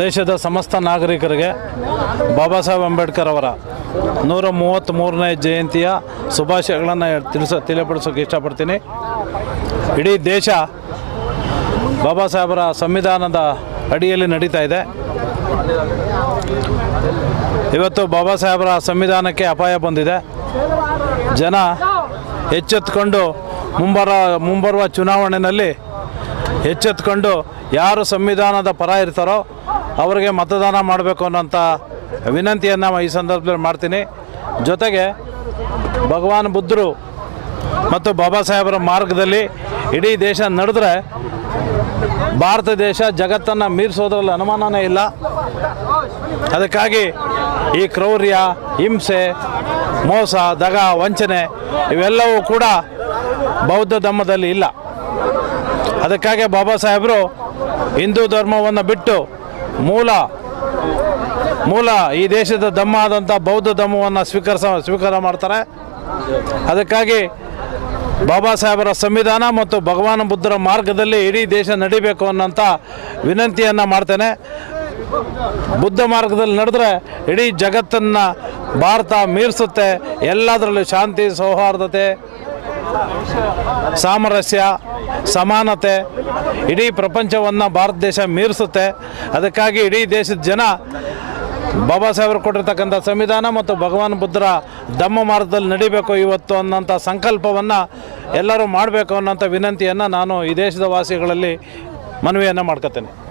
ದೇಶದ ಸಮಸ್ತ ನಾಗರಿಕರಿಗೆ ಬಾಬಾ ಸಾಹೇಬ್ ಅಂಬೇಡ್ಕರ್ ಅವರ ನೂರ ಮೂರನೇ ಜಯಂತಿಯ ಶುಭಾಶಯಗಳನ್ನು ತಿಳಿಸ ತಿಳಿಪಡಿಸೋಕೆ ಇಷ್ಟಪಡ್ತೀನಿ ಇಡೀ ದೇಶ ಬಾಬಾ ಸಾಹೇಬರ ಸಂವಿಧಾನದ ಅಡಿಯಲ್ಲಿ ನಡೀತಾ ಇದೆ ಇವತ್ತು ಬಾಬಾ ಸಾಹೇಬರ ಸಂವಿಧಾನಕ್ಕೆ ಅಪಾಯ ಬಂದಿದೆ ಜನ ಎಚ್ಚೆತ್ಕೊಂಡು ಮುಂಬರ ಮುಂಬರುವ ಚುನಾವಣೆಯಲ್ಲಿ ಎಚ್ಚೆತ್ಕೊಂಡು ಯಾರು ಸಂವಿಧಾನದ ಪರ ಇರ್ತಾರೋ ಅವರಿಗೆ ಮತದಾನ ಮಾಡಬೇಕು ಅನ್ನೋಂಥ ವಿನಂತಿಯನ್ನು ಈ ಸಂದರ್ಭದಲ್ಲಿ ಮಾಡ್ತೀನಿ ಜೊತೆಗೆ ಭಗವಾನ್ ಬುದ್ಧರು ಮತ್ತು ಬಾಬಾ ಸಾಹೇಬರ ಮಾರ್ಗದಲ್ಲಿ ಇಡೀ ದೇಶ ನಡೆದ್ರೆ ಭಾರತ ದೇಶ ಜಗತ್ತನ್ನು ಮೀರಿಸೋದ್ರಲ್ಲಿ ಅನುಮಾನನೇ ಇಲ್ಲ ಅದಕ್ಕಾಗಿ ಈ ಕ್ರೌರ್ಯ ಹಿಂಸೆ ಮೋಸ ದಗ ವಂಚನೆ ಇವೆಲ್ಲವೂ ಕೂಡ ಬೌದ್ಧ ಧರ್ಮದಲ್ಲಿ ಇಲ್ಲ ಅದಕ್ಕಾಗಿ ಬಾಬಾ ಸಾಹೇಬರು ಹಿಂದೂ ಧರ್ಮವನ್ನು ಬಿಟ್ಟು ಮೂಲ ಮೂಲ ಈ ದೇಶದ ಧಮ್ಮ ಆದಂಥ ಬೌದ್ಧ ಧರ್ಮವನ್ನು ಸ್ವೀಕರಿಸ ಸ್ವೀಕಾರ ಮಾಡ್ತಾರೆ ಅದಕ್ಕಾಗಿ ಬಾಬಾ ಸಾಹೇಬರ ಸಂವಿಧಾನ ಮತ್ತು ಭಗವಾನ್ ಬುದ್ಧರ ಮಾರ್ಗದಲ್ಲಿ ಇಡೀ ದೇಶ ನಡಿಬೇಕು ಅನ್ನೋಂಥ ವಿನಂತಿಯನ್ನು ಮಾಡ್ತೇನೆ ಬುದ್ಧ ಮಾರ್ಗದಲ್ಲಿ ನಡೆದ್ರೆ ಇಡೀ ಜಗತ್ತನ್ನು ಭಾರತ ಮೀರಿಸುತ್ತೆ ಎಲ್ಲದರಲ್ಲೂ ಶಾಂತಿ ಸೌಹಾರ್ದತೆ ಸಾಮರಸ್ಯ ಸಮಾನತೆ ಇಡೀ ಪ್ರಪಂಚವನ್ನು ಭಾರತ ದೇಶ ಮೀರಿಸುತ್ತೆ ಅದಕ್ಕಾಗಿ ಇಡೀ ದೇಶದ ಜನ ಬಾಬಾ ಸಾಹೇಬರು ಕೊಟ್ಟಿರ್ತಕ್ಕಂಥ ಸಂವಿಧಾನ ಮತ್ತು ಭಗವಾನ್ ಬುದ್ಧರ ಧಮ್ಮ ಮಾರ್ಗದಲ್ಲಿ ನಡಿಬೇಕು ಇವತ್ತು ಅನ್ನೋಂಥ ಸಂಕಲ್ಪವನ್ನು ಎಲ್ಲರೂ ಮಾಡಬೇಕು ಅನ್ನೋಂಥ ವಿನಂತಿಯನ್ನು ನಾನು ಈ ದೇಶದ ವಾಸಿಗಳಲ್ಲಿ ಮನವಿಯನ್ನು ಮಾಡ್ಕೋತೇನೆ